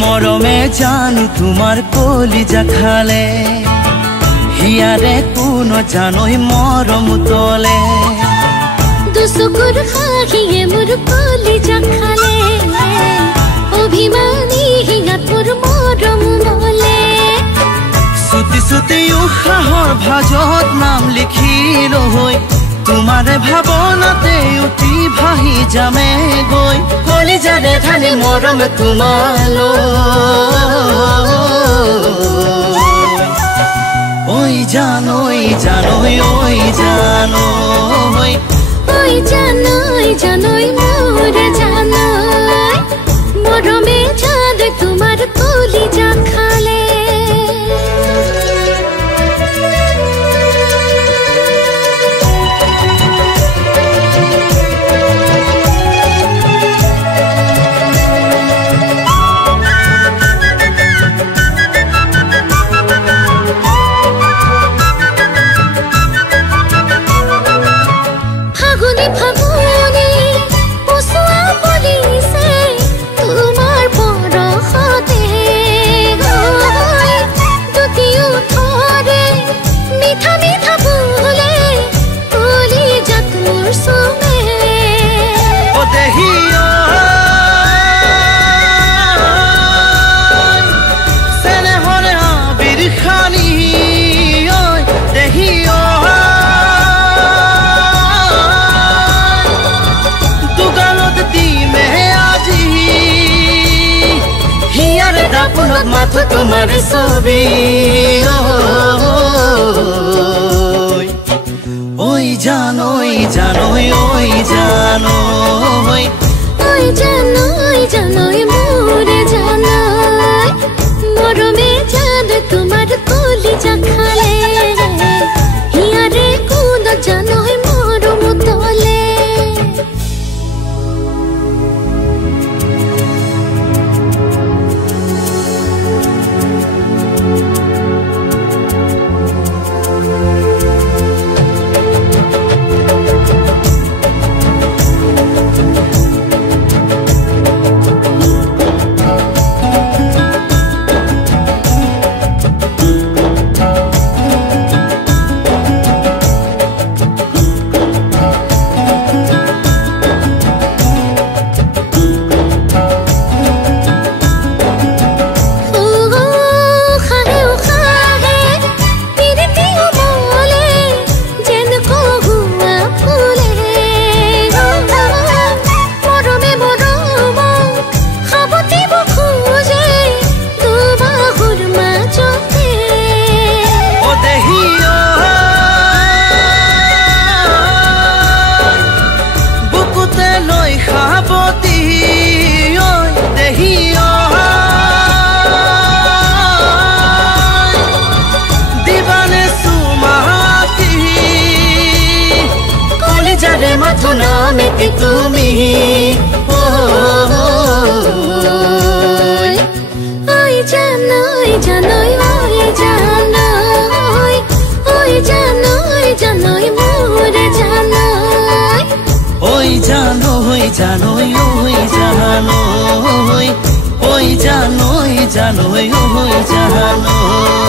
মরমে জানো তোমার কলিজা খালে হিয়ারে কোনো জানোই মরম তলে দুসুকুর হাহিয়ে মোর কলিজা খালে অভিমানী হিয়াত মোর মরম বলে সুতি সুতি উশাহৰ ভাজত নাম লিখিল হৈ তোমাৰে ভাৱনাতে উঠি ভাহি যামে গৈ কলিজাৰে ধানি মৰম তোমালৈ ওই জানোই জানোই ওই জানোই ওই জানোই জানোই মোরে জানোই মরমে চাঁদ তোমার কলিজা খালে মাথো তোমার ছবি ওই জানোই জানোই ওই জানোই ওই জানোই জানোই মোরে জানোই মরমে চাঁদ তোমার কলিজা খালে হিয়ারে কোন জানোই মরম তলে তুমি ওই জানোই জানোই ওই জানোই ওই জানোই জানোই মোরে জানোই ওই জানোই জানোই ওই জানোই ওই জানোই জানোই ওই জানোই